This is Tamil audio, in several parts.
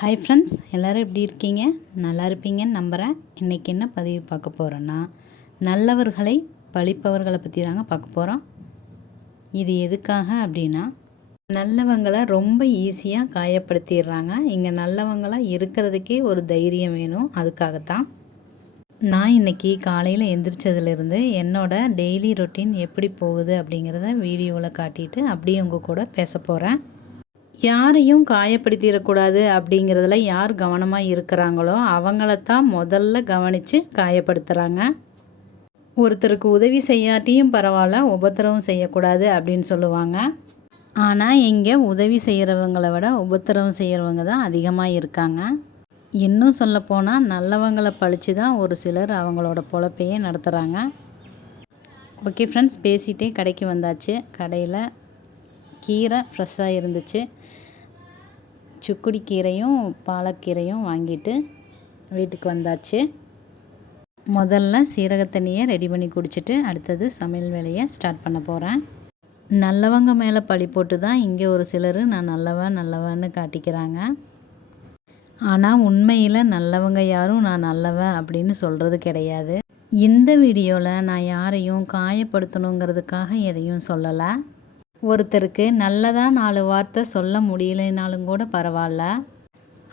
ஹாய் ஃப்ரெண்ட்ஸ் எல்லோரும் எப்படி இருக்கீங்க? நல்லா இருப்பீங்கன்னு நம்புகிறேன் இன்றைக்கி என்ன பதிவு பார்க்க போகிறோன்னா நல்லவர்களை பழிப்பவர்களை பற்றி தாங்க பார்க்க போகிறோம் இது எதுக்காக அப்படின்னா நல்லவங்களை ரொம்ப ஈஸியாக காயப்படுத்திடுறாங்க. இங்கே நல்லவங்களாக இருக்கிறதுக்கே ஒரு தைரியம் வேணும். அதுக்காகத்தான். நான் இன்றைக்கி காலையில் எந்திரிச்சதுலேருந்து என்னோடய டெய்லி ரொட்டீன் எப்படி போகுது அப்படிங்கிறத வீடியோவில் காட்டிட்டு அப்படியே உங்கள் கூட பேச போகிறேன் யாரையும் காயப்படுத்திடக்கூடாது அப்படிங்கிறதுல யார் கவனமாக இருக்கிறாங்களோ அவங்களத்தான் முதல்ல கவனித்து காயப்படுத்துகிறாங்க ஒருத்தருக்கு உதவி செய்யாட்டியும் பரவாயில்ல உபத்திரவும் செய்யக்கூடாது அப்படின்னு சொல்லுவாங்க. ஆனால் இங்கே உதவி செய்கிறவங்களை விட உபத்திரவம் செய்கிறவங்க தான் அதிகமாக இருக்காங்க. இன்னும் சொல்லப்போனால் நல்லவங்களை பழித்து தான் ஒரு சிலர் அவங்களோட பொழப்பையே நடத்துகிறாங்க ஓகே ஃப்ரெண்ட்ஸ் பேசிகிட்டே கடைக்கு வந்தாச்சு. கடையில் கீரை ஃப்ரெஷ்ஷாக இருந்துச்சு. சுக்குடி கீரையும் பாலக்கீரையும் வாங்கிட்டு வீட்டுக்கு வந்தாச்சு. முதல்ல சீரக தண்ணியை ரெடி பண்ணி குடிச்சிட்டு அடுத்தது சமையல் வேலையை ஸ்டார்ட் பண்ண போகிறேன் நல்லவங்க மேலே பழி போட்டு தான் இங்கே ஒரு சிலர் நான் நல்லவன் நல்லவன்னு காட்டிக்கிறாங்க. ஆனால் உண்மையில் நல்லவங்க யாரும் நான் நல்லவன் அப்படின்னு சொல்கிறது கிடையாது. இந்த வீடியோவில் நான் யாரையும் காயப்படுத்தணுங்கிறதுக்காக எதையும் சொல்லலை. ஒருத்தருக்கு நல்லதாக நாலு வார்த்தை சொல்ல முடியலைனாலும் கூட பரவாயில்ல.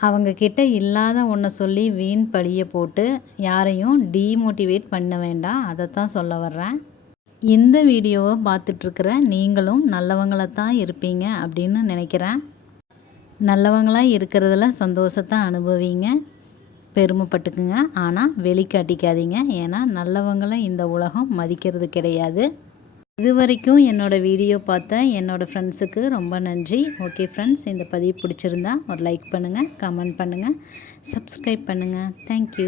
அவங்கக்கிட்ட இல்லாத ஒன்றை சொல்லி வீண் பழியை போட்டு யாரையும் டீமோட்டிவேட் பண்ண வேண்டாம். அதைத்தான் சொல்ல வர்றேன். இந்த வீடியோவை பார்த்துட்ருக்கிற நீங்களும் நல்லவங்களை தான் இருப்பீங்க அப்படின்னு நினைக்கிறேன். நல்லவங்களாக இருக்கிறதுல சந்தோஷத்தை அனுபவிங்க. பெருமைப்பட்டுக்குங்க. ஆனால் வெளிக்காட்டிக்காதீங்க. ஏன்னா நல்லவங்களை இந்த உலகம் மதிக்கிறது கிடையாது. இது வரைக்கும் என்னோடய வீடியோ பார்த்த என்னோடய ஃப்ரெண்ட்ஸுக்கு ரொம்ப நன்றி. ஓகே ஃப்ரெண்ட்ஸ் இந்த பதிவு பிடிச்சிருந்தா ஒரு லைக் பண்ணுங்கள் கமெண்ட் பண்ணுங்கள் சப்ஸ்கிரைப் பண்ணுங்கள் தேங்க்யூ